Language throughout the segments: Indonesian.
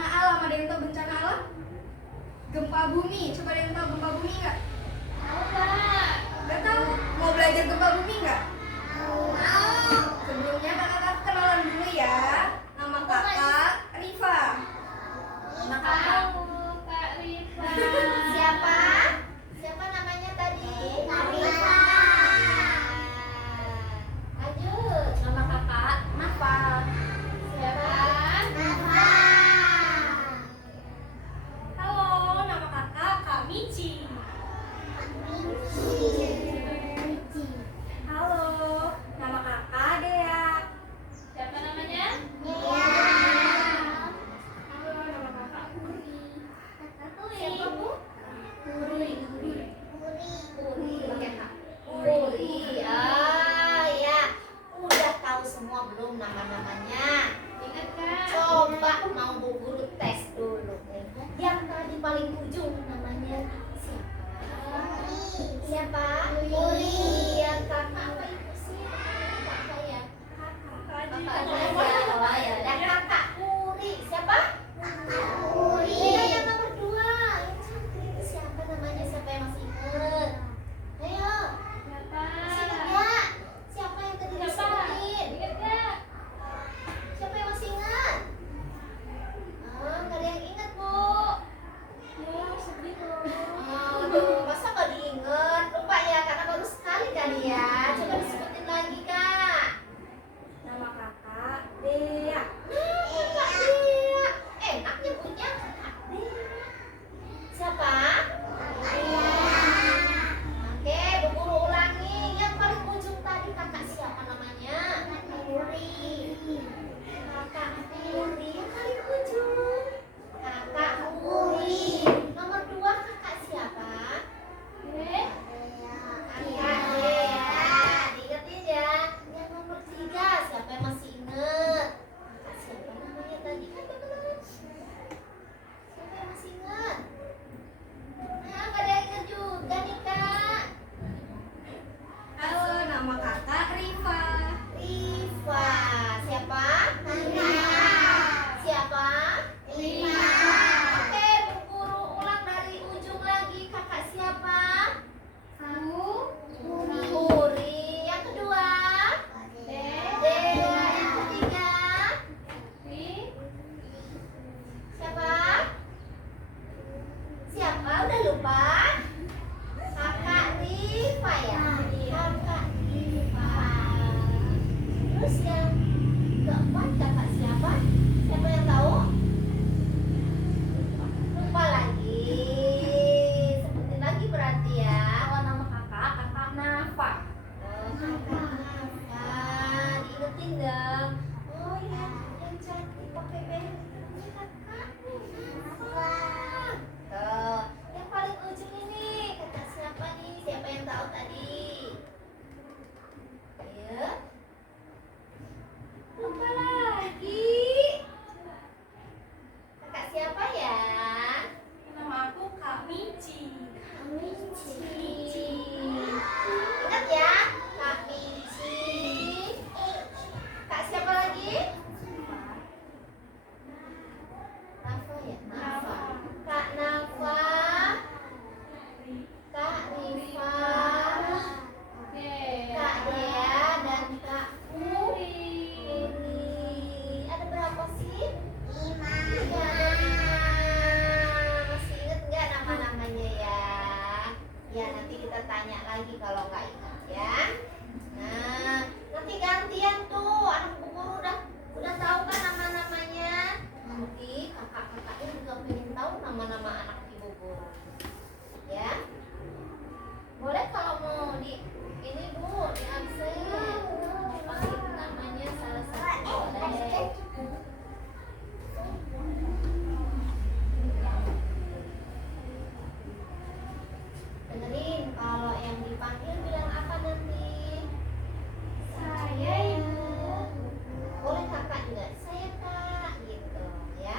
bencana alam. Ada yang tahu bencana alam? Gempa bumi. Coba ada yang tahu gempa bumi nggak? Tahu nggak? Nggak tahu. Mau belajar gempa bumi nggak? Tahu. Sebelumnya kakak kenalan dulu ya. Nama kakak Rifa. Nama kakak Kak Rifa. Siapa? Siapa namanya tadi? Rifa. Lanjut. Nama kakak Nafa. Siapa? Nafa. Halo, nama kakak Kak Mici. Halo, nama kakak Dea. Siapa namanya? Halo, nama kakak Puri. Siapa, Bu? Puri. Puri. Ah, ya. Udah tahu semua belum nama-namanya? Ingat Kak? Coba mau Bu Guru tes dulu. Yang tadi paling ujung namanya siapa? Siapa? Puri. Yang kakak apa itu sih? Kakak ya? Kakak aja. Oh ya udah kakak Puri. Siapa? Puri. Yang nomor 2. Yang cantik itu siapa namanya? Siapa yang masih ingat? Ayo. Siapa? Masih ingat nggak? Siapa yang tadi Siapa? disebutin? Ingat nggak? Siapa yang masih ingat? Nggak ada yang ingat, Bu. Ya, sedih loh. Aduh, masa nggak diingat? Lupa ya, karena baru sekali kali ya. Coba disebutin lagi, Kak. Nama kakak Dea. Kak Dea. Enak nyebutnya Kak Dea. Siapa? Oke, Bu Guru ulangi. Yang paling ujung tadi kakak siapa namanya? Puri. Kakak Puri yang paling ujung. Kakak Puri. Nomor 2 kakak siapa? Kakak Dea. Diingetin ya. Yang nomor 3 siapa yang masih inget? Kakak siapa namanya tadi? Kan udah kenalan. Siapa yang masih ingat? Nah, nggak ada yang ingat juga nih, Kak. Halo, nama kakak Rifa. Rifa. Siapa? Siapa? Oke, Bu Guru ulang dari ujung lagi. Kakak siapa? Puri. Yang kedua? Dea. Yang ketiga? Siapa? Siapa? Udah lupa? Kakak Rifa ya? Kakak Rifa. Terus yang keempat kakak siapa? Siapa yang tahu? Lupa lagi. Sebutin lagi berarti ya. Kalau nama kakak Nafa. Kakak Nafa. Diingetin dong. Oh ya, yang cantik pakai baju ini kakak Nafa. Tuh, yang paling ujung ini kakak siapa nih? Siapa yang tahu tadi? Ayo. Lupa lagi. Kakak siapa ya? Nama aku Kak Mici. Mici. Ingat ya, Kak Mici. Kak siapa lagi? Nafa ya? Nafa. Kak Nafa. Kak Rifa. Kak Dea dan Kak Puri. Ada berapa sih? 5. Ada 5. Masih ingat nggak nama-namanya ya? Ya nanti kita tanya lagi kalau nggak ingat ya. Nah, nanti gantian tuh. Anak Bu Guru udah tahu kan nama-namanya. Nanti kakak-kakaknya juga pengen tahu nama-nama anak Ibu Guru. Ya. Boleh kalau mau di ini Bu, di absen. Panggil namanya salah satu boleh. Dengerin, kalau yang dipanggil bilang apa nanti? Saya Ibu. Boleh kakak juga. Saya Kak, gitu ya.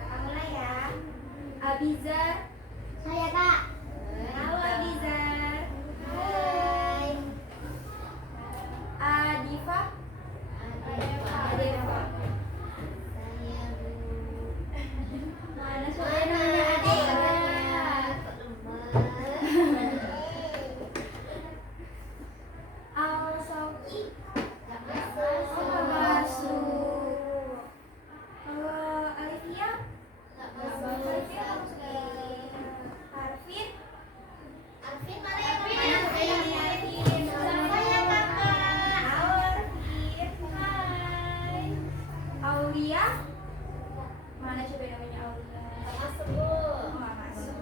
Kakak mulai ya. Abizar. Saya Kak. Halo Abizar. Hai. Adifa. Adifa. Aulia? Mana coba namanya Aulia? Masuk Bu. Nggak masuk.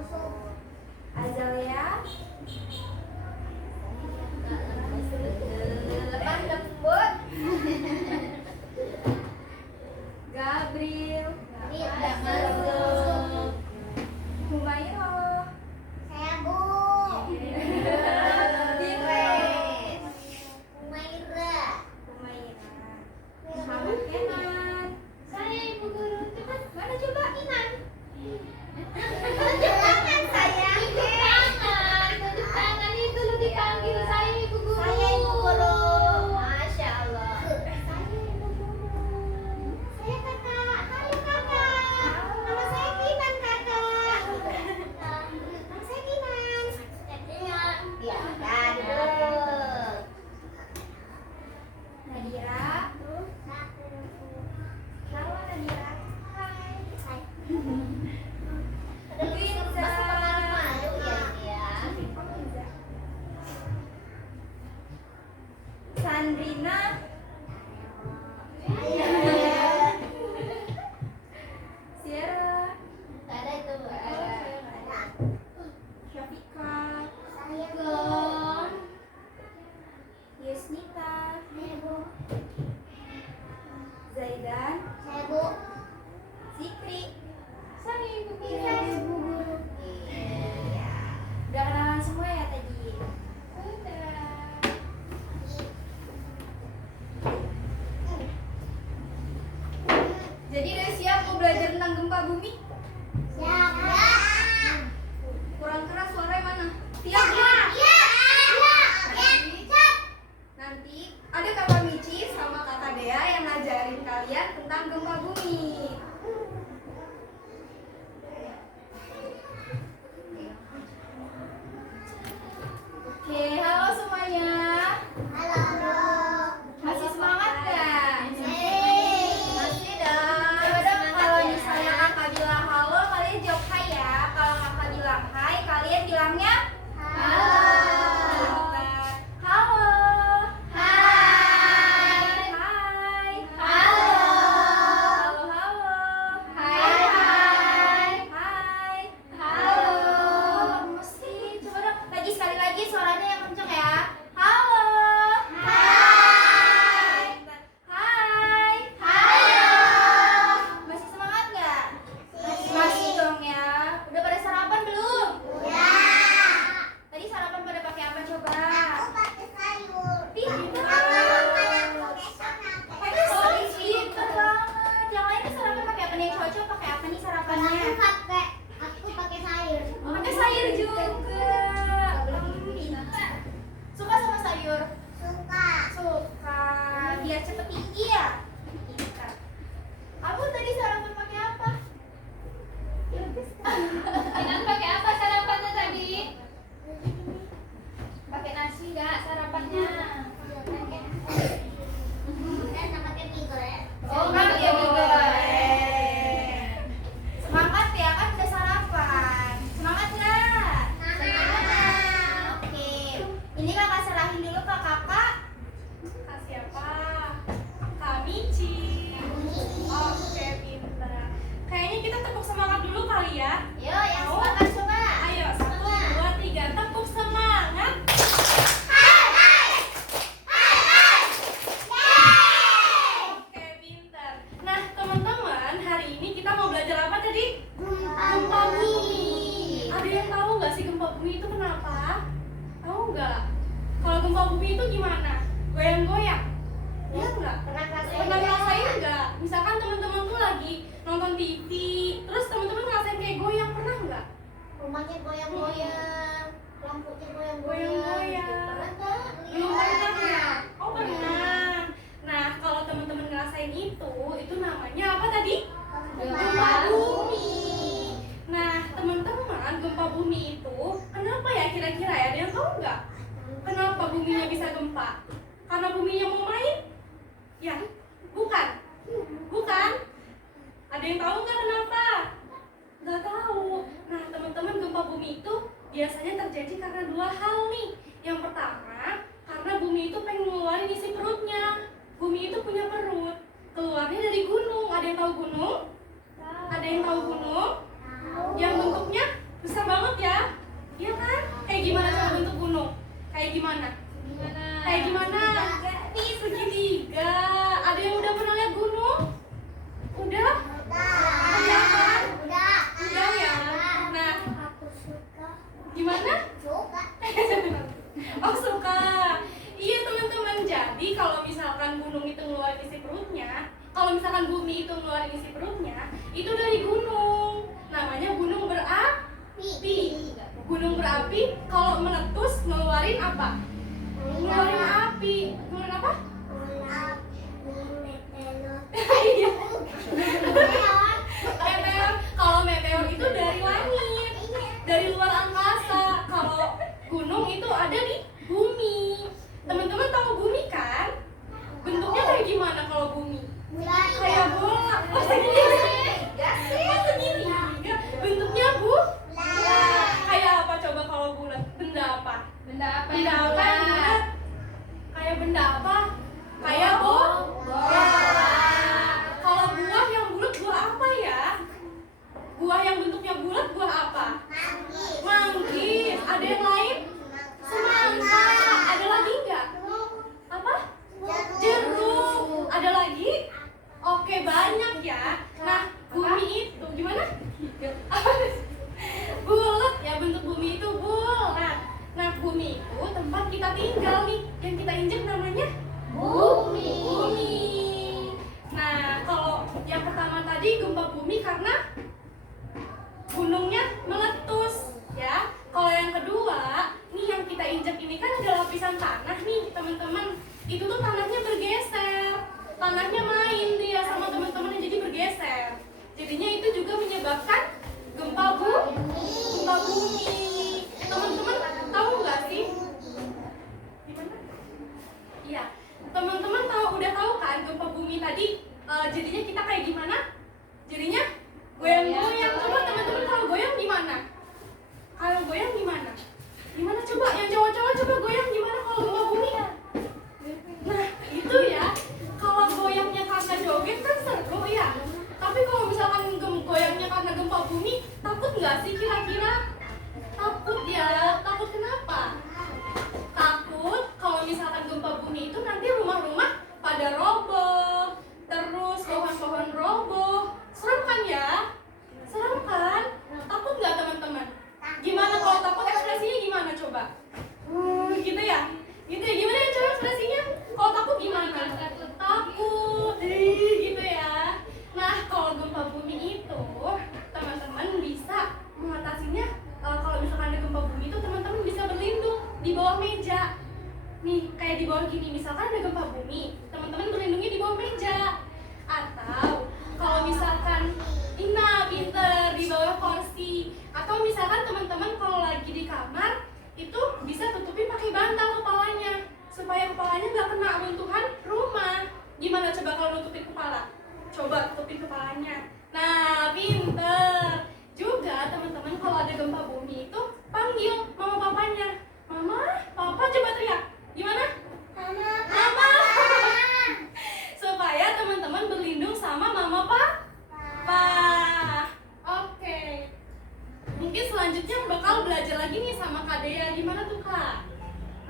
Azalea? Lepas lembut. Gabriel? Tidak masuk. Humairo? Saya Bu. Dinres? Umaira. Humaira? Muhammad Kenan? Saya ibu guru. Cepat. Mana coba? Iman. Jangan sayang. Tunjuk tangan. Tunjuk tangan itu lu dipanggil saya ibu guru. Saya ibu guru. Masya Allah. Saya ibu guru. Saya kakak. Halo kakak. Nama saya Kinan kakak. Nama saya Kinan. Ya, kan duduk. Nadira? Halo Nadira. Ada masuk kamar malu ya dia. Sandrina? Sierra? Ada itu Bu. Ada. Syafika? Saya Gon. Yesnita? Saya Bu. Zaidan? Saya Bu. Zikri? Saya ibu guru. Saya ibu guru. Iya. Udah kenalan semua ya tadi? Udah. Jadi udah siap mau belajar tentang gempa bumi? Siap. Kurang keras suaranya mana? Siap ya? Nanti ada Kakak Mici sama Kakak Dea yang ngajarin kalian tentang gempa bumi. Oke, halo semuanya. Masih semangat nggak? Masih dong. Coba dong kalau misalnya kakak bilang halo, kalian jawab hai ya. Kalau kakak bilang hai, kalian bilangnya halo. Halo. Hai. Hai. Halo. Halo. Hai. Hai. Hai. Halo. Mesti coba dong lagi sekali lagi suaranya yang kenceng ya. Halo. Hai. Hai. Halo. Masih semangat nggak? Masih dong ya. Udah pada sarapan belum? Tadi sarapan pada pakai apa coba? Pinter. Pakai sayur, pinter banget. Yang lain tuh sarapan pakai apa nih? Cocok pakai apa nih sarapannya? Pakai sayur juga. Pinter. Suka sama sayur? Suka. Biar cepet tinggi ya? Pinter. Kamu tadi sarapan pakai apa? Kinan pakai apa sarapannya tadi? Pakai nasi enggak sarapannya? Oh, enggak ya juga. Semangat ya kan udah sarapan. Semangat nggak? Oke. Ini kakak serahin dulu ke kakak. Kak siapa? Kak Mici. Oke, pintar. Kayaknya kita tepuk semangat dulu kali ya. Yo, yang semangat coba. Ayo, 1, 2, 3, tepuk semangat. Oke, pintar. Nah, teman-teman, hari ini kita mau belajar apa tadi? Gempa bumi. Ada yang tahu nggak sih gempa bumi itu kenapa? Tahu nggak? Kalau gempa bumi itu gimana? Goyang-goyang? Iya nggak? Pernah ngerasain nggak? Misalkan teman-teman tuh lagi nonton TV, terus teman-teman ngerasain kayak goyang, pernah nggak? Rumahnya goyang-goyang, lampunya goyang-goyang. Goyang-goyang. Pernah nggak? Belum pernah ya? Oh pernah. Nah, kalau teman-teman ngerasain itu namanya apa tadi? Gempa bumi. Nah, teman-teman, gempa bumi itu kenapa ya kira-kira ya? Ada yang tahu nggak? Kenapa buminya bisa gempa? Karena buminya mau main? Ya, bukan. Bukan. Ada yang tahu nggak kenapa? Nggak tahu. Nah, teman-teman, gempa bumi itu biasanya terjadi karena dua hal nih. Yang pertama, karena bumi itu pengen ngeluarin isi perutnya. Bumi itu punya perut. Keluarnya dari gunung. Ada yang bumi itu ngeluarin isi perutnya, itu dari gunung. Namanya gunung berapi. Gunung berapi kalau meletus ngeluarin apa? Ngeluarin api. Ngeluarin apa? Meteor. Kalau meteor itu dari langit, dari luar angkasa. Kalau gunung itu ada di bumi. Teman-teman tahu bumi kan? Bentuknya kayak gimana kalau bumi? Kayak bola. Oh segini. Oh segini. Bentuknya bulat. Kayak apa coba kalau bulat? Benda apa? Benda apa Benda yang apa yang bulat? bulat? Kayak benda apa? Kayak bola. Kalau buah yang bulat buah apa ya? Buah yang bentuknya bulat buah apa? Manggis. Ada yang lain? Semangka. Ada lagi nggak? Apa? Jeruk. Ada lagi? Oke, banyak ya. Nah, bumi itu gimana? Bulat ya, bentuk bumi itu bulat. Nah, bumi itu tempat kita tinggal nih. Yang kita injek namanya bumi. Nah, kalau yang pertama tadi gempa bumi karena gunungnya meletus ya. Kalau yang kedua, nih yang kita injek ini kan ada lapisan tanah nih, teman-teman. Itu tuh tanahnya bergeser. Tanahnya main dia sama teman-temannya jadi bergeser. Jadinya itu juga menyebabkan gempa bumi. Teman-teman tahu nggak sih? Gimana? Iya. Teman-teman udah tahu kan gempa bumi tadi jadinya kita kayak gimana? Jadinya goyang-goyang. Coba teman-teman kalau goyang gimana? Kalau goyang gimana? Gimana coba? Yang cowok-cowok coba goyang gimana kalau gempa bumi? Nah, itu ya. Kalau goyangnya karena joget kan seru ya. Tapi kalau misalkan goyangnya karena gempa bumi, takut nggak sih kira-kira? Takut ya. Takut kenapa? Takut kalau misalkan gempa bumi itu nanti rumah-rumah pada roboh, terus pohon-pohon roboh. Serem kan ya? Serem kan? Takut nggak teman-teman? Gimana kalau takut ekspresinya gimana coba? Gitu ya? Gitu ya? Gimana ya coba ekspresinya? Kalau takut gimana? Takut. Gitu ya. Nah, kalau gempa bumi itu teman-teman bisa mengatasinya. Kalau misalkan ada gempa bumi itu teman-teman bisa berlindung di bawah meja. Nih, kayak di bawah gini, misalkan ada gempa bumi, teman-teman berlindungnya di bawah meja. Atau kalau misalkan pinter di bawah kursi. Atau misalkan teman-teman kalau lagi di kamar itu bisa tutupi pakai bantal kepalanya supaya kepalanya nggak kena runtuhan rumah. Gimana coba kalau nutupin kepala? Coba tutupin kepalanya. Nah, pinter. Juga teman-teman kalau ada gempa bumi itu panggil mama papanya. Mama, papa, coba teriak. Gimana? Mama. Supaya teman-teman berlindung sama mama papa. Oke. Mungkin selanjutnya bakal belajar lagi nih sama Kak Dea. Gimana tuh Kak?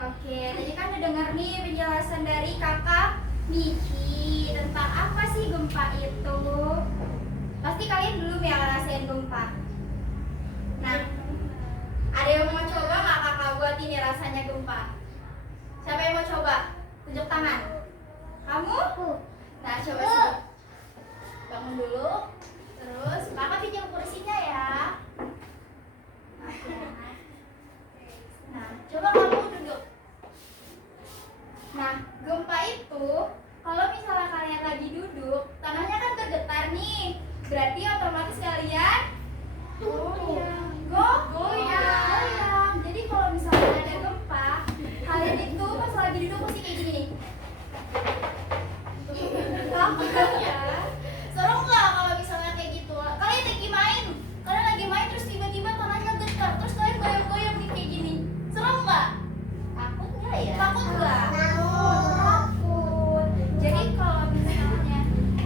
Oke, tadi kan udah dengar nih penjelasan dari kakak Miki tentang apa sih gempa itu. Pasti kalian belum ya ngerasain gempa. Nah, ada yang mau coba nggak kakak buat ini rasanya gempa? Siapa yang mau coba? Tunjuk tangan. Kamu? Nah, coba sih. Bangun dulu. Terus kakak pinjam kursinya ya. Nah, coba kamu duduk. Nah, gempa itu kalau misalnya kalian lagi duduk, tanahnya kan bergetar nih. Berarti otomatis kalian goyang. Jadi kalau misalnya ada gempa, kalian itu pas lagi duduk pasti kayak gini. Takut ya? Seru nggak kalau misalnya kayak gitu? Kalian lagi main terus tiba-tiba tanahnya getar, terus kalian goyang-goyang nih kayak gini. Seru nggak? Takut nggak ya? Takut nggak? Takut. Jadi kalau misalnya,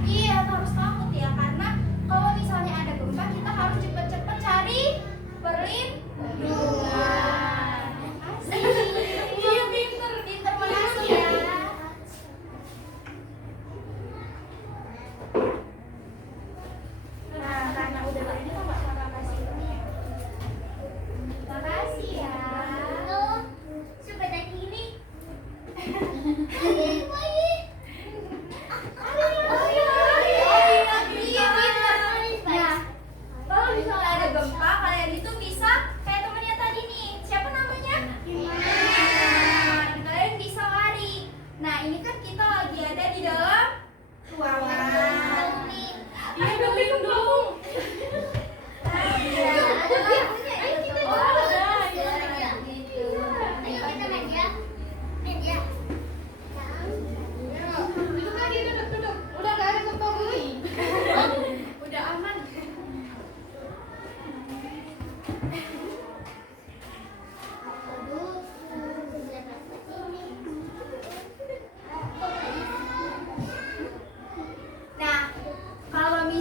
iya harus takut ya, karena kalau misalnya ada gempa kita harus cepet-cepet cari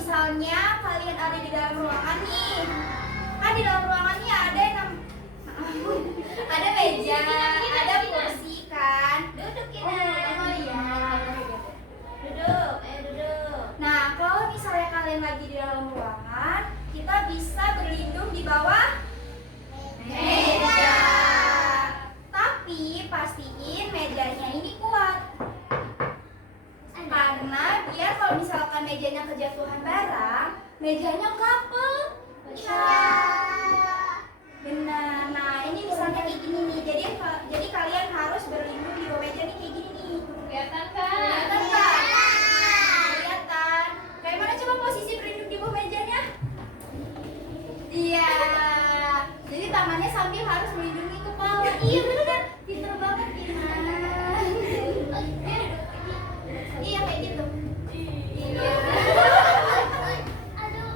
misalnya kalian ada di dalam ruangan nih, kan di dalam ruangan nih ada ada meja, ada kursi kan. Duduk kita. Oh iya. Duduk, duduk. Nah, kalau misalnya kalian lagi di dalam ruangan, kita bisa berlindung di bawah meja. Tapi pastiin mejanya ini kuat. Karena biar kalau misalkan mejanya kejatuhan barang, mejanya nggak pecah. Benar. Nah, ini misalnya kayak gini nih. Jadi kalian harus berlindung di bawah meja nih kayak gini nih. Kelihatan kan? Kelihatan nggak? Kelihatan. Kayak mana coba posisi berlindung di bawah mejanya? Iya. Jadi tangannya sambil harus melindungi kepala. Iya benar kan? Pinter banget gimana? Iya kayak gitu. Iya. Aduh.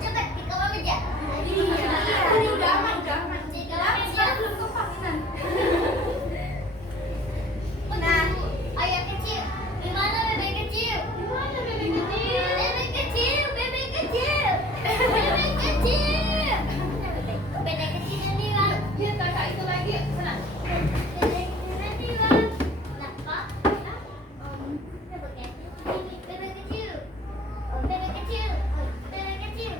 Cepet di kamar meja. Iya. Ini udah aman. Sekarang belum kepakinan. Nah, Ayah kecil. Di mana bebek kecil? Di mana bebek kecil? Bebek kecil. Bebek kecil. Bebek kecil. Bebek kecil yang hilang. Ya kakak itu lagi. Mana? Bebek kecil yang hilang. Nah, Kak. Bebek kecil. Bebek kecil. Bebek kecil. Bebek kecil.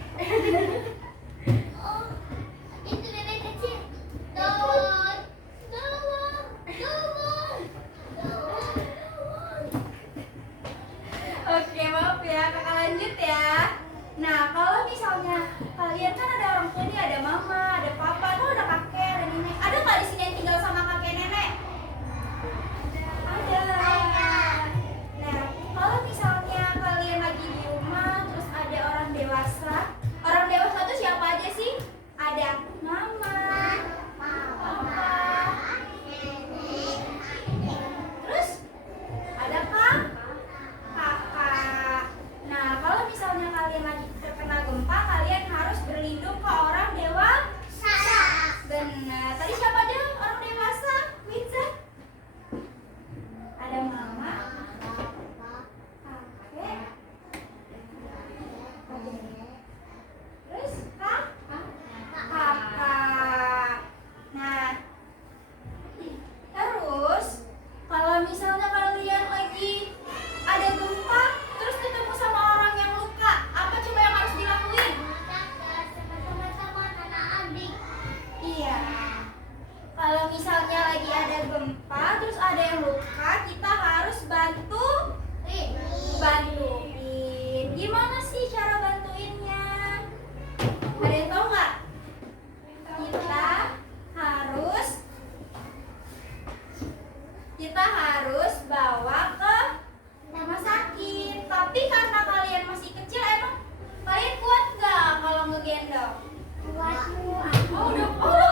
Oh, itu bebek kecil. Tolong. Tolong. Tolong. oke maaf ya, kakak lanjut ya. Nah, kalau misalnya kalian kan ada orang tua nih, ada mama, ada papa, tuh ada kakek, ada nenek. Ada nggak di sini yang tinggal sama kakek nenek? Ada. Nah, kalau misalnya kalian lagi di rumah, terus ada orang dewasa. Orang dewasa tuh siapa aja sih? Ada mama, papa, terus ada kakak. Nah, kalau misalnya kalian lagi terkena gempa, kalian harus berlindung ke orang dewasa. Benar. Tadi siapa aja orang dewasa? Wiza? Ada mama, kakek, terus kakak. Nah, terus kalau misalnya kalian lagi ada gempa, terus ketemu sama orang yang luka, apa coba yang harus dilakuin? Iya. Kalau misalnya lagi ada gempa, terus ada yang luka, kita harus bantuin. Gimana sih cara bantuinnya? Ada yang tahu nggak? Kita harus bawa ke rumah sakit. Tapi karena kalian masih kecil, emang kalian kuat nggak kalau ngegendong? Kuat. Oh, udah kuat.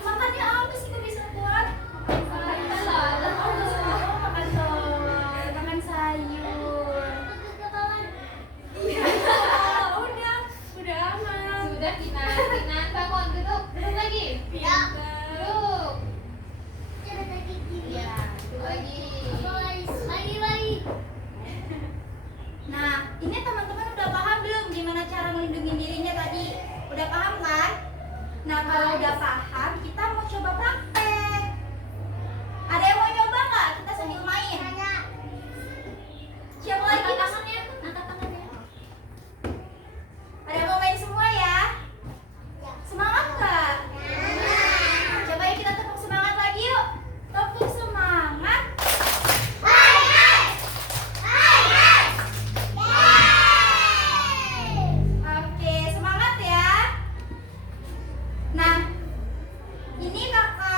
Makannya apa sih kok bisa kuat? Makan telur, makan sayur. Iya. Udah aman. Sudah Kinan, bangun, duduk lagi. Duduk. Ya, duduk lagi. Lagi. Nah, ini teman-teman udah paham belum gimana cara melindungi dirinya tadi? Udah paham kan? Nah, kalau udah paham, kita mau coba praktek. Ada yang mau nyoba nggak? Kita sambil main. Siapa lagi? Angkat tangannya. Ada yang mau main semua ya? Semangat nggak? Coba yuk kita tepuk semangat lagi yuk. Tepuk semangat. Oke, semangat ya. Nah, ini kakak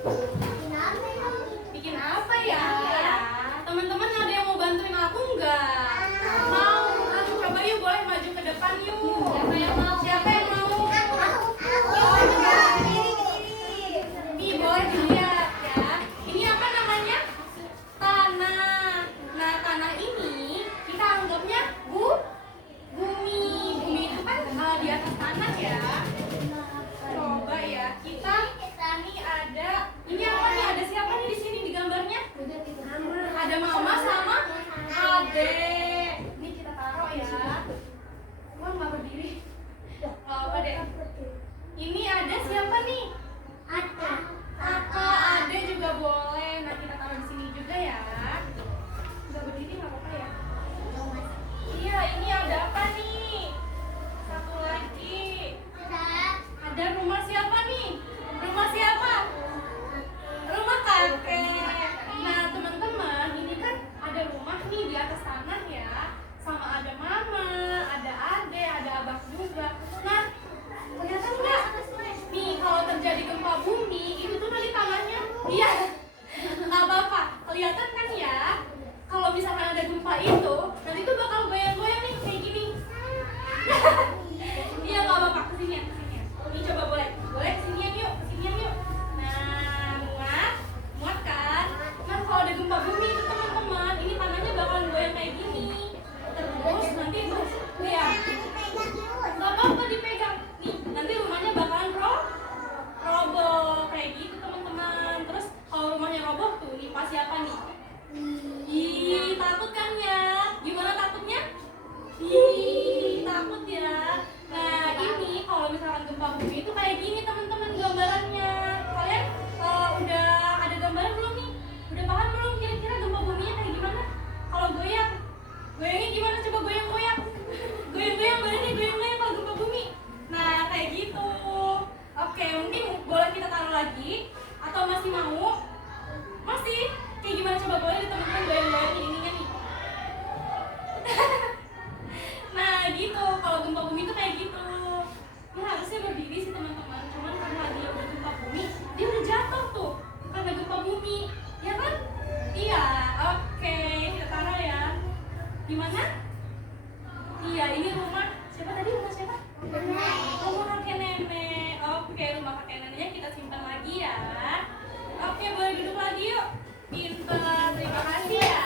Bikin apa ya? Teman-teman ada yang mau bantuin aku nggak? Mau? Coba yuk, boleh maju ke depan yuk. Siapa yang mau? Oh, enggak. Nih boleh dilihat ya. Ini apa namanya? Tanah. Nah, tanah ini kita anggapnya bumi. Bumi itu kan di atas tanah ya. Coba ya, kita ini ada. Ini apa nih? Ada siapa nih di sini di gambarnya? Ada mama sama adek. Ini kita taruh ya. Wah, nggak berdiri. Nggak apa deh. Ini ada siapa nih? Kakak, adek juga boleh. Nah, kita taruh di sini juga ya. Nggak berdiri nggak apa-apa ya. Iya, ini ada apa nih? Satu lagi. Ada rumah siapa nih? Rumah siapa? Rumah kakek. Nah, teman-teman, ini kan ada rumah nih di atas tanah ya. Sama ada mama, ada adek, ada abang juga. Nah, kelihatan nggak? Nih, kalau terjadi gempa bumi, itu tuh nanti tanahnya. Iya, nggak apa-apa. Kelihatan kan ya? Kalau misalkan ada gempa itu, nanti tuh bakal goyang-goyang nih kayak gini. Iya, nggak apa-apa. Kesini ya, kesini ya. Ini coba boleh kesinian yuk, kesinian yuk. Nah, muat kan? Nah, kalau ada gempa bumi itu teman-teman, ini tanahnya bakalan goyang kayak gini. Terus nanti tuh, lihat. Nggak apa-apa dipegang. Nih, nanti rumahnya bakalan roboh kayak gitu teman-teman. Terus kalau rumahnya roboh tuh, nih pas siapa nih? Ih, takut kan ya? Gimana takutnya? Ih, takut ya. Nah, ini kalau misalkan gempa bumi itu kayak gini teman-teman gambarannya. Kalian udah ada gambaran belum nih? Udah paham belum kira-kira gempa buminya kayak gimana? Kalau goyang, goyangnya gimana? Coba goyang-goyang. Goyang-goyang, badannya goyang-goyang kalau gempa bumi. Nah, kayak gitu. Oke, mungkin boleh kita taruh lagi atau masih mau? Masih? Kayak gimana coba boleh deh teman-teman goyang-goyangin ininya nih. Nah, gitu. Kalau gempa bumi itu kayak gitu. Ya harusnya berdiri sih teman-teman. Cuman karena dia udah gempa bumi, dia udah jatuh tuh. Karena gempa bumi, ya kan? Iya. Oke, kita taruh ya. Gimana? Iya, ini rumah siapa tadi? Rumah siapa? Rumah kakek nenek. Oke, rumah kakek neneknya kita simpan lagi ya. Oke, boleh duduk lagi yuk. Pintar, terima kasih ya.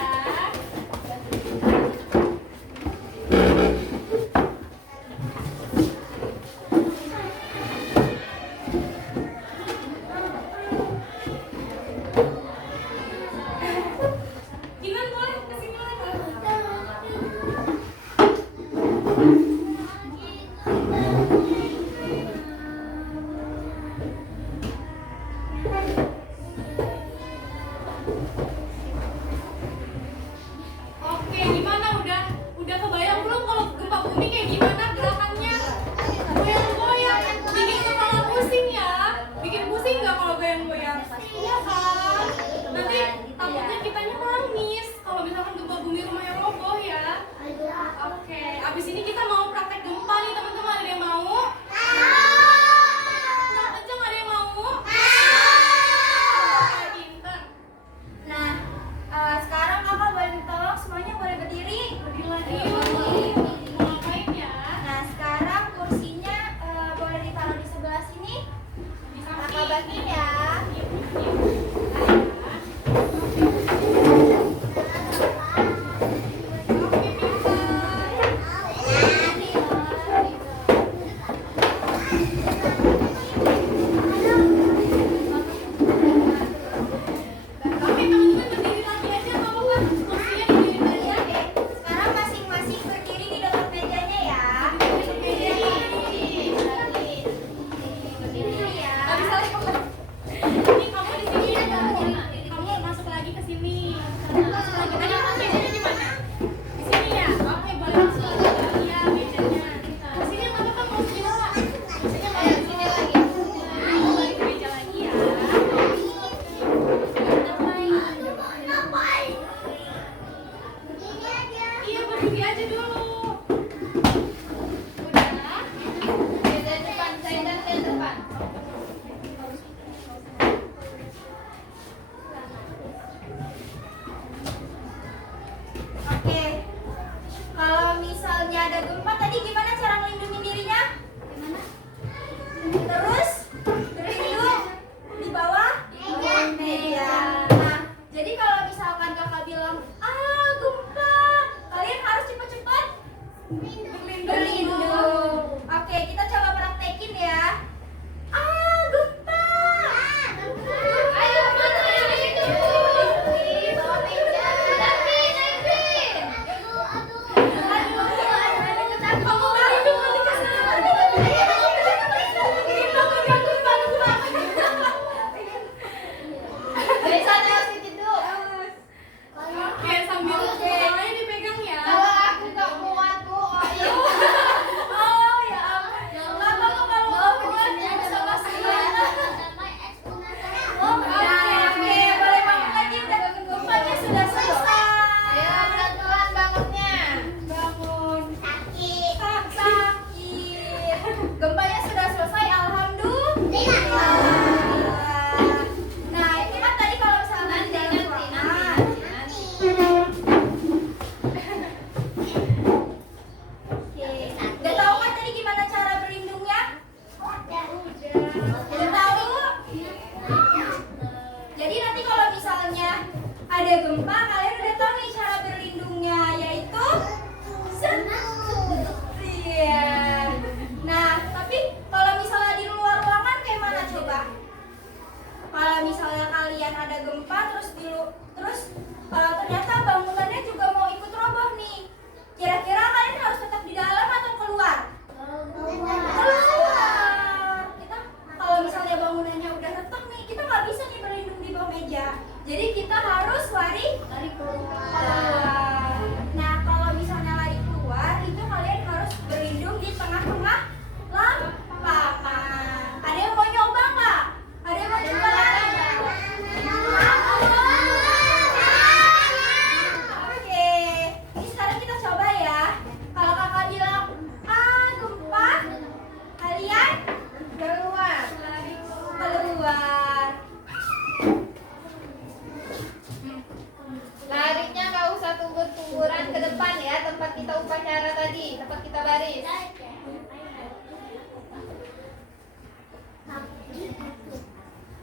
Ukuran ke depan ya, tempat kita upacara tadi, tempat kita baris.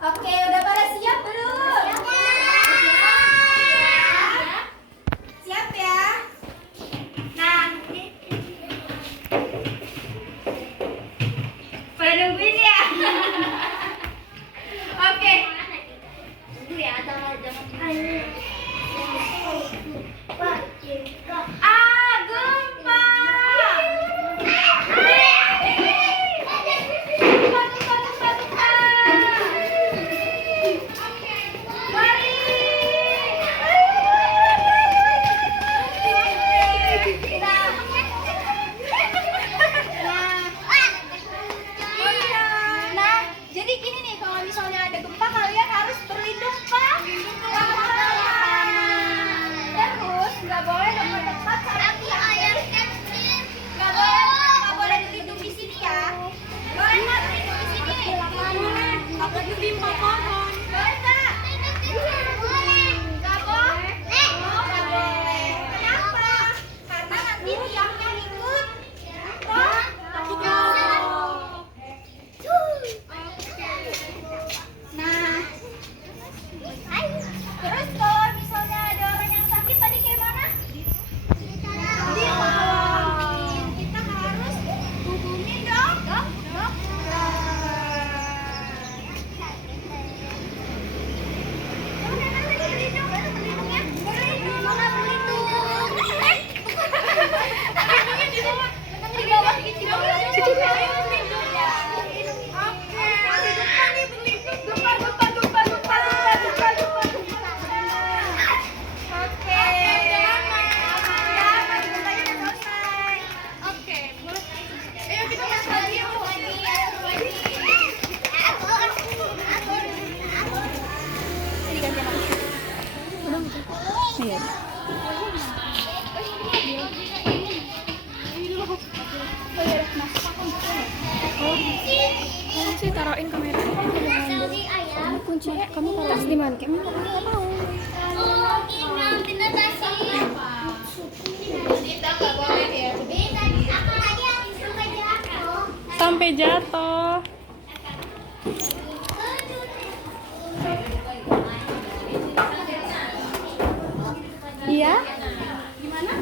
Oke, udah pada siap belum? Siap ya? Nah, pada nungguin ya? Oke. Tunggu ya, jangan gempa. Gempa. Nah, jadi gini nih, kalau misalnya ada gempa kalian harus berlindung Pak. Terus nggak boleh dekat-dekat sama tiang. Nggak boleh berlindung di sini ya. Boleh nggak berlindung di sini? Aku ditimpa pohon. Boleh nggak? Nggak boleh. Oh, nggak boleh. Kenapa? Karena nanti tiangnya ikut. Takut jatuh. Nah, terus kalau misalnya ada orang yang sakit tadi kayak mana? Ditolongin. Kita harus hubungin dokter. Udah nanti berlindung ya. Berlindung. Berlindungnya di bawah. Di bawah gitu. Di bawah. Berlindung ya. Oke. Ada gempa nih, berlindung. Gempa. Oke. Udah, mari gempanya udah selesai. Oke, boleh. Ayo kita main lagi yuk. Sih taruhin kamera. Selfie ayam. Kunci kamu taruh di mana? Kamu nggak tahu. Oh, ini nasi. Kita nggak boleh ya. Apa aja sampai jatuh. Sampai jatuh. Iya? Gimana?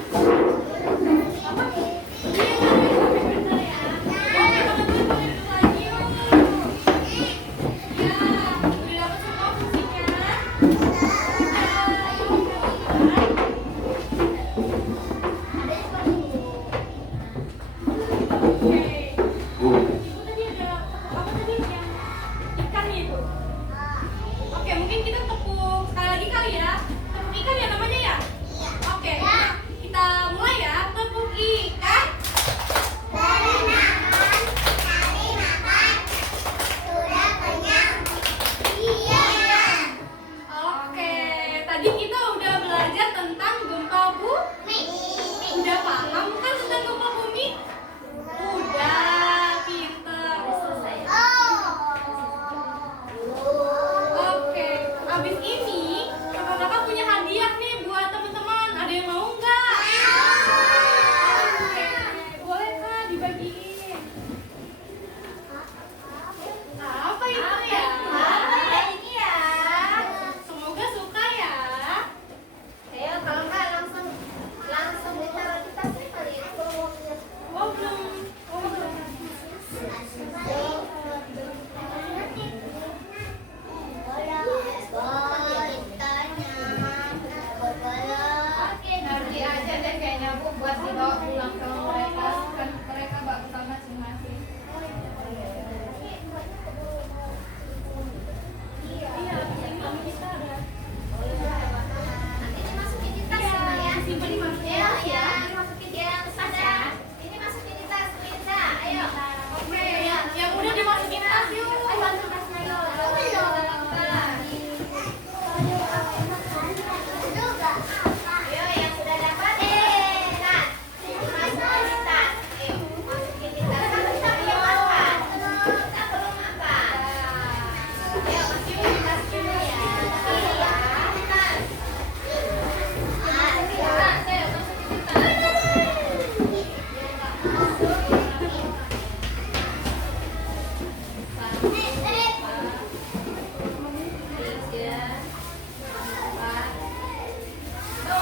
Bawa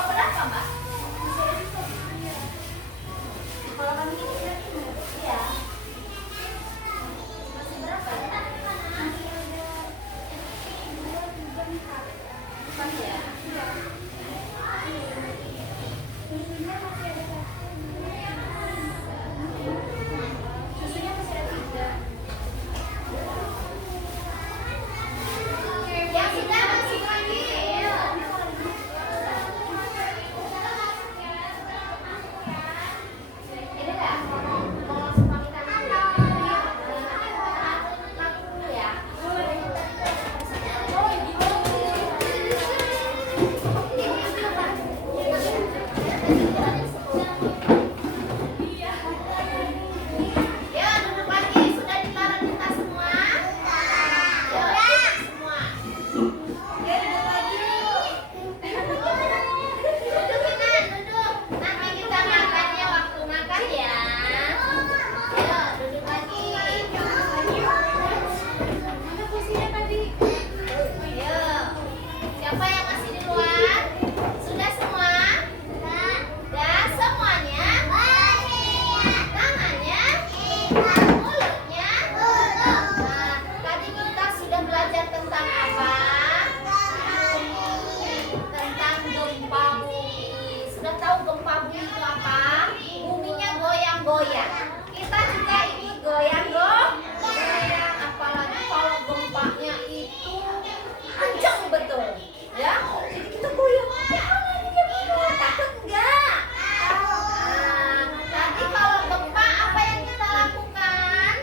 berapa, Mbak? Kalau kami ini iya. Masih berapa ya? Masih ya? Susunya masih ada 3. Yang sudah masuk lagi. Ini enggak mau langsung pamit dulu ya. Ya, duduk lagi. Sudah ditaruh di tas semua? Ya, semua. Ya, duduk lagi. Duduk, Inan, duduk. Nanti kita makannya waktu makan ya. Ayo, duduk lagi. Mana kursinya tadi? Ayo. Siapa yang masih di luar? Sudah semua? Sudah semuanya? Tangannya? Mulutnya? Nah, tadi kita sudah belajar tentang apa? Tentang gempa bumi. Sudah tahu gempa bumi itu apa? Buminya goyang-goyang. Kita juga ini goyang-goyang. Apalagi kalau gempanya itu kencang betul, ya. Jadi kita goyang. Takut enggak? Nah, tadi kalau gempa apa yang kita lakukan?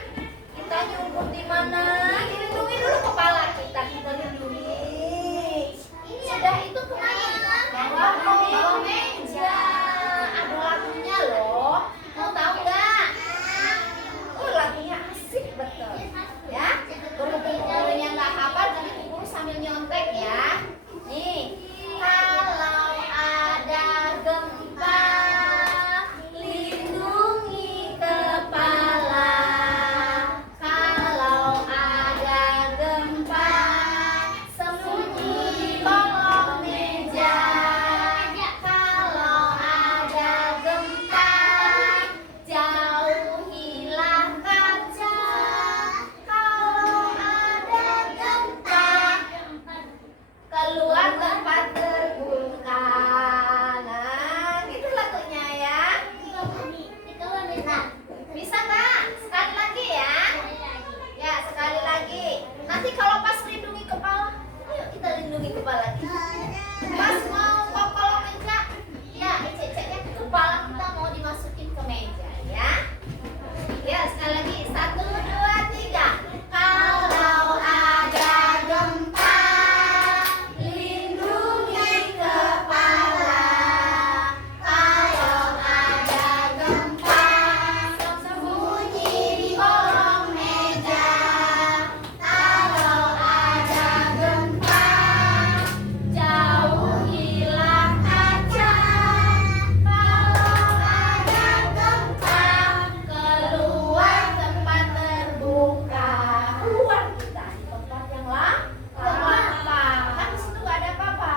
Kita nyumput di mana? Dilindungi dulu kepala kita lindungi. Sudah itu kemana? Bawa meja. Ada lagunya loh. Mau tahu nggak? Lagunya asik betul, ya. Guru-gurunya nggak hafal, jadi guru sambil nyontek ya. Nih, kalau ada gempa, lindungi kepala. Kalau ada gempa, sembunyi di kolong meja. Kalau ada gempa, jauhilah kaca. Kalau ada gempa, keluar tempat terbuka. Nah, gitu lagunya ya. Bisa nggak? Sekali lagi ya. Ya, sekali lagi. Nanti kalau pas lindungi kepala, ayo kita lindungi kepala kita. Pas mau ke kolong meja, ya cek-ceknya kepala kita mau dimasukin ke meja ya. Ya, sekali lagi. 1, 2, 3. Kalau ada gempa, lindungi kepala. Kalau ada gempa, sembunyi di kolong meja. Kalau ada gempa, jauhilah kaca. Kalau ada gempa, keluar tempat terbuka. Keluar kita di tempat yang lapang. Kan di situ nggak ada apa-apa.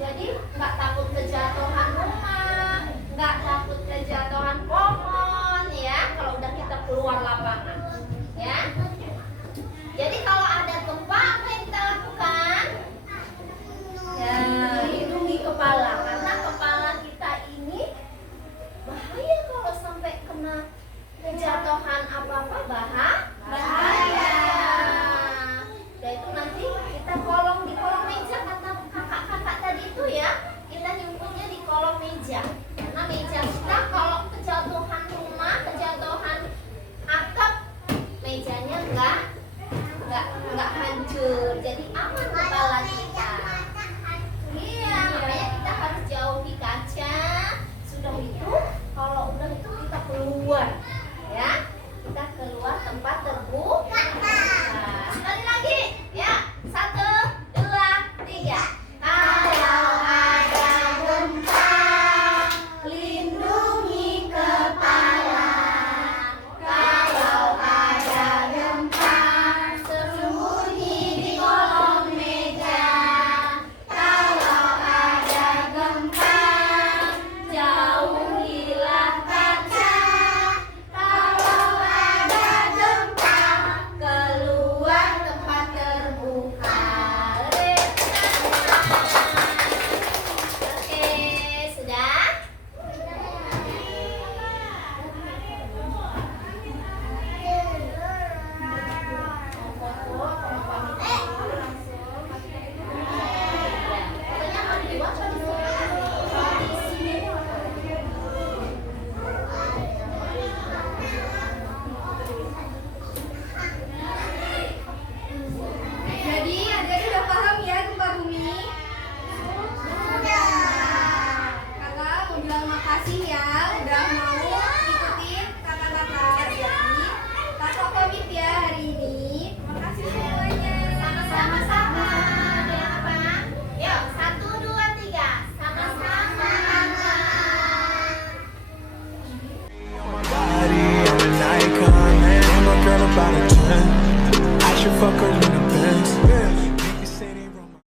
Jadi nggak takut kejatuhan rumah, nggak takut kejatuhan pohon ya. Kalau udah kita keluar lapangan, ya. Jadi kalau ada gempa apa yang kita lakukan? Ya, lindungi kepala karena kepala kita ini bahaya kalau sampai kena kejatuhan apa-apa bahaya. Dan itu nanti kita di kolong meja kata kakak-kakak tadi itu ya, kita nyumputnya di kolong meja. Karena meja kita kalau kejatuhan rumah, kejatuhan atap, mejanya enggak hancur. Jadi aman kepala kita.